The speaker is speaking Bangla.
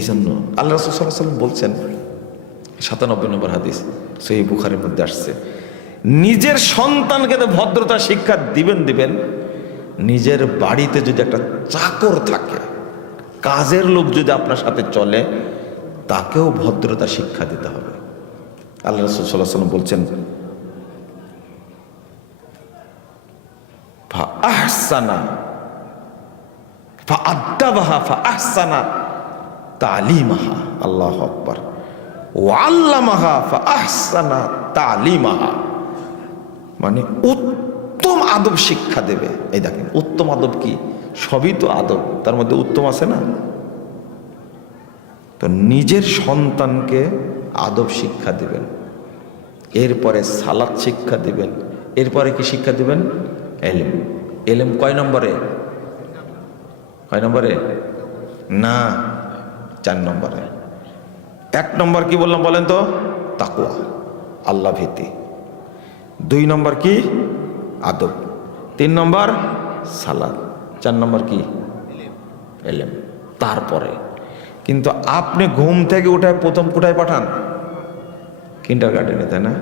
এই জন্য আল্লাহ রাসূল সাল্লাল্লাহু আলাইহি ওয়াসাল্লাম বলছেন, ৯৭ নম্বর হাদিস সহিহ বুখারীর মধ্যে আসছে, নিজের সন্তানকে তো ভদ্রতা শিক্ষা দিবেন, নিজের বাড়িতে যদি একটা চাকর থাকে, কাজের লোক যদি আপনার সাথে চলে, তাকেও ভদ্রতা শিক্ষা দিতে হবে। আল্লাহ রাসূল সাল্লাল্লাহু আলাইহি ওয়াসাল্লাম বলছেন, ফাআহসানা ফাআদ্দাবাহা ফাআহসানা তালিমাহা, আল্লাহু আকবার, ওয়াল্লামাহা ফাআহসানা তালিমাহা, মানে উত্তম আদব শিক্ষা দেবে। এই দেখেন উত্তম আদব কি, সবই তো আদব, তার মধ্যে উত্তম আছে না? তো নিজের সন্তানকে আদব শিক্ষা দিবেন, এরপরে সালাত শিক্ষা দিবেন, এরপরে কি শিক্ষা দিবেন? এলেম। এলেম কয় নম্বরে? না, 4 নম্বরে। 1 নম্বর কি বললাম বলেন তো? তাকওয়া, আল্লাহ ভীতি। 2 নম্বর কি? আদব। 3 নম্বর সালাত। 4 নম্বর কি? এলেম। তারপরে কিন্তু আপনি ঘুম থেকে উঠে প্রথম কোথায় পাঠান? কিন্ডারগার্টেনে, তাই না?